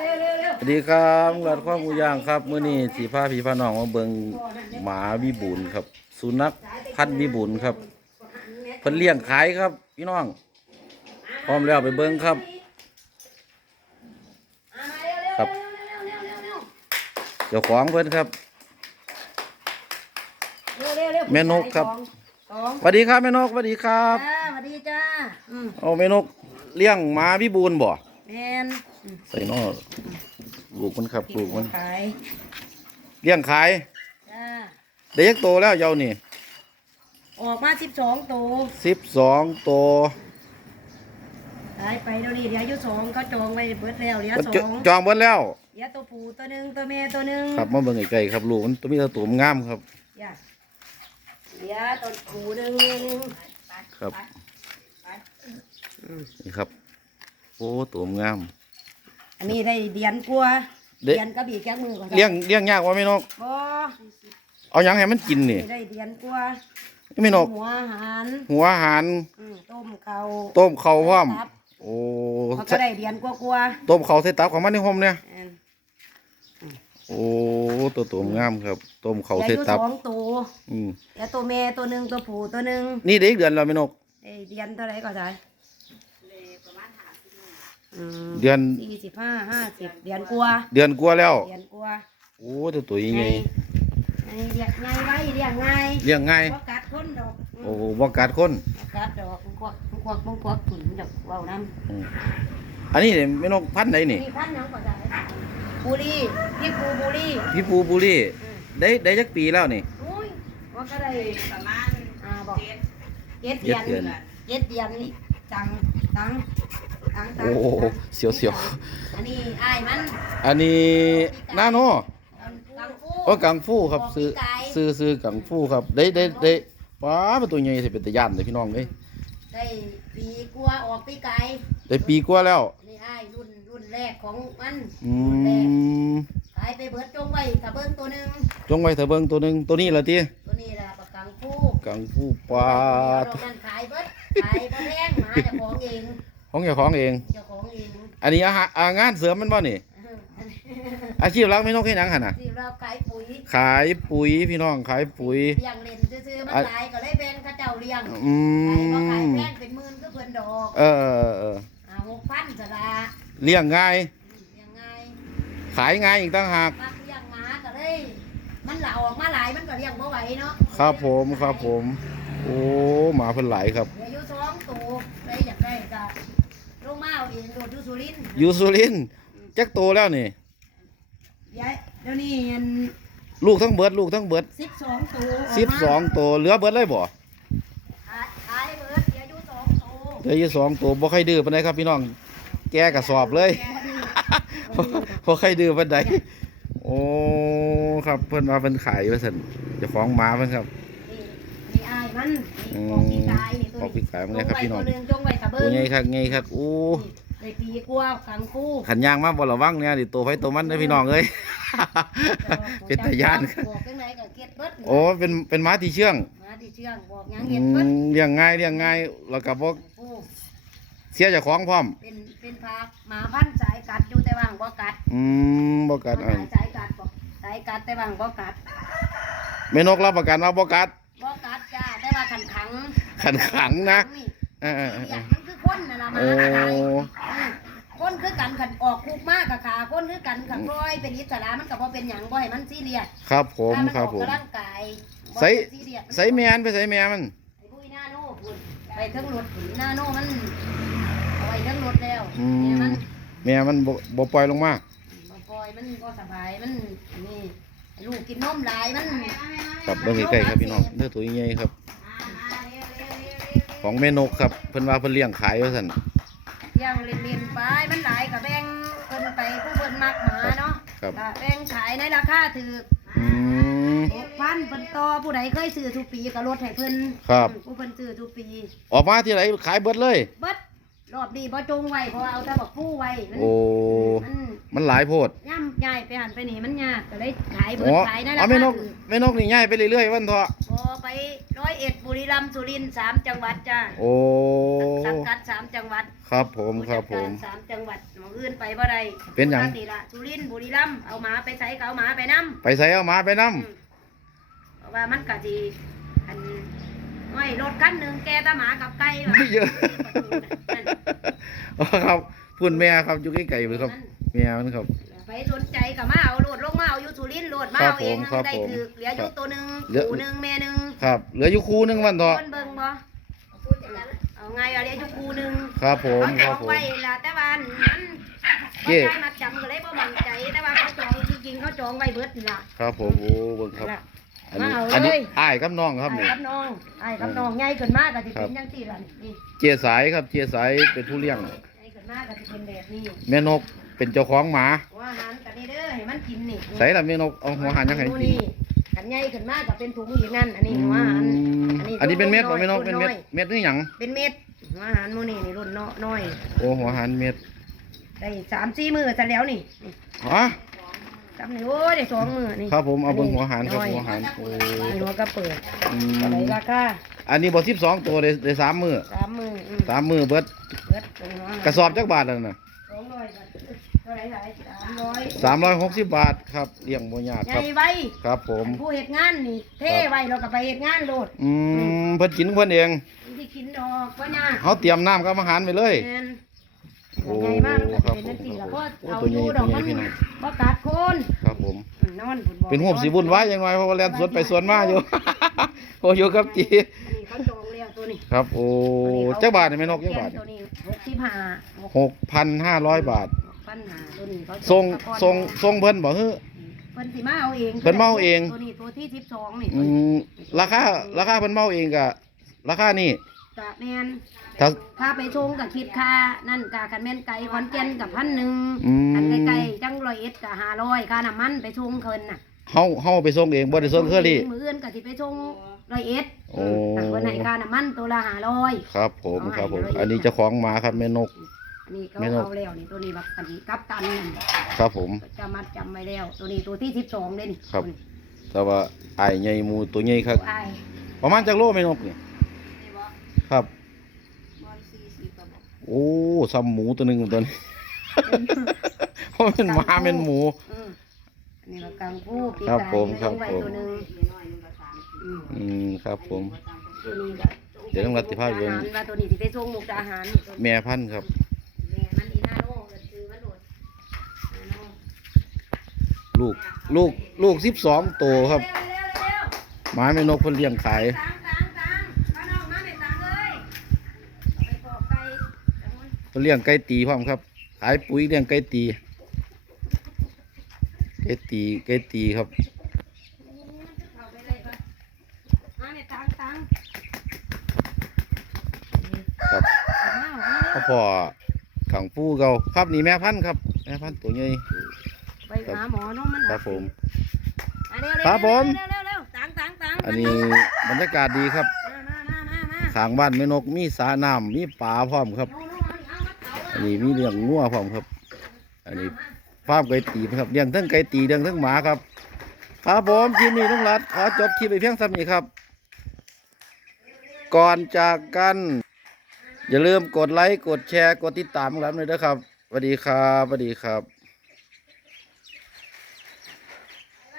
สวัสดีครับหลานข้อหมูย่างครับมื้อนี้สีผ้าพี่ผ้าน้องมาเบิ่งหมาวิบูลย์ครับ สุนัขพันธุ์วิบูลย์ครับเพิ่นเลี้ยงขายครับพี่น้อง พร้อมแล้วไปเบิ่งครับ ครับเจ้าของเพิ่นครับ แม่นกครับสองสวัสดีครับแม่นกสวัสดีครับจ้าสวัสดีจ้าอืมเอาแม่นกเลี้ยงหมาวิบูลย์บ่แมนอืม ใส่นอลูกมันครับลูกมันขายเลี้ยงขายจ้าได้ยักโตแล้วเยานี่ ออกมาสิบสองตัวสิบสองตัวขายไปเดี๋ยวนี้เดี๋ยวอายุสองเขาจองไว้เบิดแล้วเหลือมันสอจงจองเบิดแล้วเหลือตัวผู้ตัวหนึ่งตัวแม่ตัวหนึ่งครับมาเบิ่งไกลๆครับลูกมันตัวมีแตัวตัวงามครับจ้าเหลือตัวผู้หนึ่งแม่หนึ่งครับนี่ครับโอ้ตัวงาม อันนี้ได้เดียนกลัวเด้เดียนกระบี่แก้มือก่อนจ้ะเลี้ยงเลี้ยงยากว่าไม่นกบ่เอาหยังให้มันกินนี่ได้เดียนกลัวไม่นกหัวอาหารหัวอาหารอืมต้มเขาต้มข้าวพร้อมครับโอ้เขาก็ได้เดียนกลัวกลัวต้มข้าวใส่ตับของมันในห่มเนี่ยๆอืมโอ้ตัวตัวงามครับ ต้มข้าวเหลือใส่อยู่ตับสองตัวอืมเดี๋ยวตัวแม่ตัวหนึ่งตัวผู้ตัวหนึ่งนี่เด็กเดือนแล้วไม่นกเอ้ยเดือนเท่าไหรก็ได้อืม เดือนสี่สิบห้าห้าสิบเดือนกลัวาเดือนกว่าแล้ว เดือนกลัวาโอ้ตัวตัวใหญ่ไงไงเรียกไงไว้เรียกไงเลี้ยงง่ายบ่กัดคนดอกโอ้บ่กัดคน บ่กัดดอกมึงควักมึงควักมึงควักถุนดอกเว้าน้อืมอันนี้เนี่ยไม่นกพันธุ์ไหนำนี่มีพันหยังก็ได้บุรีพี่ปูบุรีพี่ปูบุรีอืมได้ได้จักปีแล้วนี่ อุ้ยว่าก็ได้ประมาณอ่าบอกเจ็ดเจ็เดืดอนเดือน เจ็ดเดือนนี่ตังตังตังตัง โอ้โหเสียวเสียวอันนี้อ้ายมันอันนี้นาโนกังฟูโอ้กังฟูครับซื้อซื้อซื้อกังฟูครับได้ได้ได้ป้าเป็นตัวใหญ่สิเป็นตะย่านเลยพี่น้องเอ้ยได้ปีกลัวาออกปีไก่ได้ปีกว่าแล้วนี่อ้ายรุ่นรุ่นแรกของมันอืรุ่นแรกมขายไปเบิดจงไว้ถ้าเบิ้งตัวหนึ่งจงไว้เถอะเบิ่งตัวหนึงตัวนี้ละติตัวนี้ล่ะปากกังฟูกังฟูปลาเดี๋ยวดอกนั้นขายเบิดขายบ่แพงหมาเจ้าของเอง ของเจ้าของเอง เจ้าของเองอันนี้อาหารอ่างานเสริมมันบ่นี่ อาชีพหลักไม่นกให้หนังหั่นน่ะ ที่เราขายปุ๋ยขายปุ๋ยพี่น้องขายปุ๋ย เลี้ยงเล่นซื้อๆมันอะขายก็เลยแบ่งเขาเจ้าเลี้ยงอืขายบ่ขายมแพงเป็นหมื่นก็เพิ่นดอกเออเออเอออ่าหกพันสละเลี้ยงง่าย เลี้ยงไงขายง่ายอีกต่างหาก มักเลี้ยงหมาก็เลย มันเหล่าออกมาหลายมันก็เลี้ยงบ่ไหวเนาะครับผมครับผม โอ้หมาเพิ่นหลายครับ เหลืออยู่สองตัวเลยอยากได้ก็ ลงมาเอาเองโดดอยู่สุรินทร์อยู่สุรินทร์จักโตแล้วนี่ยายเดี๋ยวนี้ยันลูกทั้งเบิดลูกทั้งเบิดสิบสองตัวสิบสองตัวเหลือเบิดเลยบ่ขายขายเบิดเหลืออยู่สองตัวเหลืออยู่สองตัวบ่ใครดื้อปานใดครับพี่น้อง แกกระสอบเลยแกนี่บ่ใครดื้อปานใดโอ้ครับเพิ่นว่าเพิ่นขายว่าซั่นเจ้าของหมาเพิ่นครับนี่นี่อาย มันอืนี่มออกปีกายนี่ตัวออกปีกายมันเลยครับพี่น้องจงไว้ตัวหนึงจงไว้ตะเบิ้ตัวงใหญ่คักใหญ่คักโอ้ในปีกว่ากังฟูขันยางมาบ่ระวังเนี่ยดิตัวไฟตัวมันเด้อพี่น้องเอ้ย เป็นตาย่านบอกจังไหนก็เก็ดเบิดโอ้เป็นเป็นม้าที่เชื่องมาที่เชื่องบอกหยังอืเก็ดเบิดมเลี้ยงง่ายเลี้ยงง่ายแล้วก็บ่โอ้เสียเจ้าของพร้อม เป็นเป็นพาหมาพันธุ์สายกัดอยู่แต่ว่างบ่กัดอืมบ่กัดมัอันนสายกัดบ่สายกัดแต่ว่างบ่กัดแม่นกรับประกันว่าบ่กัด บ่กัดจ้าแต่ว่าขันขังขันขังนะนี่เออเออเอออย่างมันคือคนน่ะล่ะหมาโอ้อะไรคนคือกันขันออกคุกมากกับขาคนคือกันขันปล่อยเป็นอิสระมันก็บ่เป็นหยังบ่ให้มันซีเรียสครับผมถ้ามันครับออกผมกำลังกายบ่ใส่เป็นซีเรียสใส่แม่นไปใส่แม่มันไอ้บุ้ยหน้าโน่พุ่นไปเทั้งรถพุ่นหน้าโน่มันเอาไว้เทั้งรถแล้วอืเนี่ยมมันแม่มันบ่บ่ปล่อยลงมาบ่ปล่อยมันก็สบายมันนี่ ลูกกินนมหลายมันครับเบิ่งใกล้ๆครับพี่น้องเด้อตัวใหญ่ครับ ของแม่นกครับเพิ่นว่าเพิ่นเลี้ยงขายว่าซั่นเลี้ยังเล่นๆไปมันหลายก็แบ่งเพิ่นไปผู้เพิ่นมักหมาเนาะครับก็แบ่งขายในราคาถูกอืมหกพันเพิ่นต่อผู้ใดเคยซื้อทุกปีก็ลดให้เพิ่นครับผู้เพิ่นซื้อทุกปี ออกมาที่ไหนขายเบิดเลย เบิด รอบนี้บ่จงไว้เพราะว่าเอาแต่บักฟูไว้มันโอ้ มันมันหลายโพดย่ำใหญ่ไปหันไปนี่มันยากก็เลยขายเบิอ๋ดอขายในราเอาคาแม่นกถูกแม่นกนี่ย้ายไปเรื่อยๆวันเถาะพอไปร้อยอยเอ็ดบุรีรัมย์สุรินทร์สามจังหวัดจ้าโอ้สังกัดสามจังหวัดครับผมครับผมผู้จัดกาสามจังหวัดหมองอื่นไปบ่ได้เป็นหยังปกติละสุรินทร์บุรีรัมย์เอาหมาไปใส่ก็เอาหมาไปนํ ไปใส่เอาหมาไปนํเพราะว่ามันก็สิอัน ไม่รถคันหนึ่งแกตาหมากับไก่ว่ะไม่เยอะนั่นอ๋อครับพูนแม่ครับอยู่ใกล้ๆเลยครับ แม่มันครับ ไปสนใจก็มาเอาโลดลงมาเอาอยู่สุรินทร์โลดมาครับเอาเองผมครับได้ผมถือเหลืออยู่ตัวหนึ่งเหลือ คู่หนึ่งแม่หนึ่งครับ เหลืออยู่คู่หนึงวันเถอะคนเบิ่งบ่เอาไงเอาเหลืออยู่คู่หนึ่งครับ ผมเขาจครัอบงผม ไว้ละแต่ว่ามันเจ๊บ่ได้มาจำก็เลยบ่มั่นใจแต่ว่าเขาจองจริงๆเขาจองไว้เบิดนี่ล่ะ ครับผมโอ้เบิ่งครับ นั่นล่ะ อันนี้มาเอาอันนี้เลยอ้ายกับน้องครับไอ้นี่กับน้องไอ้กับน้องใหญ่ขึ้นมากก็สิครัเป็บนจังซี่ล่ะนี่เจียสายครับเจียสายเป็นผู้เลี้ยง ใหญ่ขึ้นมากก็สิเป็นแบบนี้แม่นกเป็นเจ้าของหมาหัวอาหารก็นี่เด้อให้มันกินนี่ใส่ละแม่นกเอาหัวหันยังไงกินนี่กันใหญ่ขึ้นมากก็เป็นถุงอย่างนั้นอันนี้หัวอาหารอืมอันนี้เป็นเม็ดบ่แม่นกรุ่เป็นนน้เม็อดยเม็ดนี่หยังเป็นเม็ดหัวอาหารหมูนี่นี่รุ่นน้อน้อยโอ้หัวหันเม็ดได้สามสี่มือซะแล้วนี่นี่ฮะ จำนี่โอ้ยได้สองมือนี่ครับผมเอาเบิ่งหัวหันครับน้อยหัวหันโอ้นี่หัวก็เปิดอือะไรมราคาอันนี้บ่12ตัวได้ได้สามมื้อสามมืออืมสามมื้อเบิดเบิดเป็นหัวอาหารกระสอบจักบาทแล้วน่ะสองร้อยบาทเท่าไหร่หลายสามร้อย360บาทครับเลี้ยงบ่ยากใหครัญ่บไว้ครับผม ผู้เฮ็ดงานนี่เท่ไว้เราก็ไปเฮ็ดงานโลดอืมเพิ่นกินเพิ่นเองที่กินดอกก็ยากเฮาเตรียมน้ำกับอาหารไปเลย แม่นโอ้ ใหญ่มากมันก็จะเป็นจังซี่ล่ะเพราะเอาอยู่ดอกมันบ่กัดคนครับผม นอนพุ่นบ่เป็นหูบสีบุญไว้ยังไงเพราะว่าแล่นสวนไปสวนมาอยู่โอ้อยู่กับจีอันนี้เขาจองแล้วตัวนี้ครับโอ้เจ้าบาทนี่แม่นกเจ้าบาทตัวนี้65หกพันห้าร้อยบาทปัญหาตัวนี้เขาทรงตะกอนทรงทรงเพิ่นบอกเฮ้อเพิ่นสิมาเอาเองเพิ่นมาเอาเองตัวนี้ตัวที่12นี่อืมราคาราคาเพิ่นเมาเองกะราคานี่ กะแม่นถ้า ค่าไปชงกับคิดค่านั่นกะคันแม่นไก่ขอนแก่นกับพันหนึ่งอืมอันไกลๆจังร้อยเอ็ดกับห้าร้อยค่าน้ำมันไปชงเคินน่ะเฮาเฮาไปส่งเองบ่ได้ส่งเคอรี่ มืออื่นก็สิไปชงร้อยเอ็ดโอ้ แต่วันไหนค่าน้ำมันตัวละห้าร้อย ครับ ผมเอาให้ครับผมร้อยเอ็ดอันนี้เจ้าของหมาครับแม่นก อันนี้ก็ไม่นกเอาแล้วนี่ตัวนี้แบบกันกับตันนั่นครับผม จะมัดจำไว้แล้ว ตัวนี้ตัวที่สิบสองเด่นครับ แต่ว่าอ้ายใหญ่หมูตัวใหญ่ครับ ไอ้ประมาณจักโลแม่นกนี่นี่บ่ ครับ บอลสี่สิบกระบอกโอ้ซ้ำหมูตัวหนึงตัวนี้ เพราะเป็นหมาเป็นหมู อืมอันนี้เรากังฟูปีครับกายผมครับลงไว้ผม ตัวหนึ่งอืมอืมครับ ผม ตัวนี้ก็เดี๋ยวต้องรัดสิพาไปเบิ่งอาหารว่าตัวนี้สิไปส่งมุกดาหารแม่พันธุ์ครับ แม่มันอีน่าโลกคือมันโดดนาโน่ลูก ลูก ลูกสิบสองตัวครับเร็วเร็วเร็วหมาแม่นกเพิ่นเลี้ยงขายตังตังตังข้างนอกมาไม่ตังเลยเอาไปปอกไก่แต่มัน เพิ่นเลี้ยงไก่ตีพร้อมครับขายปุ๋ยเลี้ยงไก่ตีไก่ตีไก่ตีครับเอาไปเลยก่อนมาไม่ตังตังครับเอามาเอามาพ่อพ่อขังปูเก่าครับนี่แม่พันธุ์ครับแม่พันธุ์ตัวใหญ่ไปหาหมอเน้องมันครับผมอะเร็วเวครับผมเร็วเร็วเร็วตังตังตังอันนี้บรรยากาศดีครับมามามามามาทางบ้านแม่นกมีสระน้ำมีปลาพร้อมครับ นนี้มีเลี้ยงงัวพร้อมครับ อันนี้ฟาร์มไก่ตีครับเลี้ยงทั้งไก่ตีเลี้ยงทั้งหมาครับครับผมคลิปนี้น้องรัดขอจบคลิปไปเพียงเท่านี้ครับ ก่อนจากกัน อย่าลืมกดไลค์กดแชร์กดติดตามกันเลยนะครับสวัสดีครับสวัสดีครับ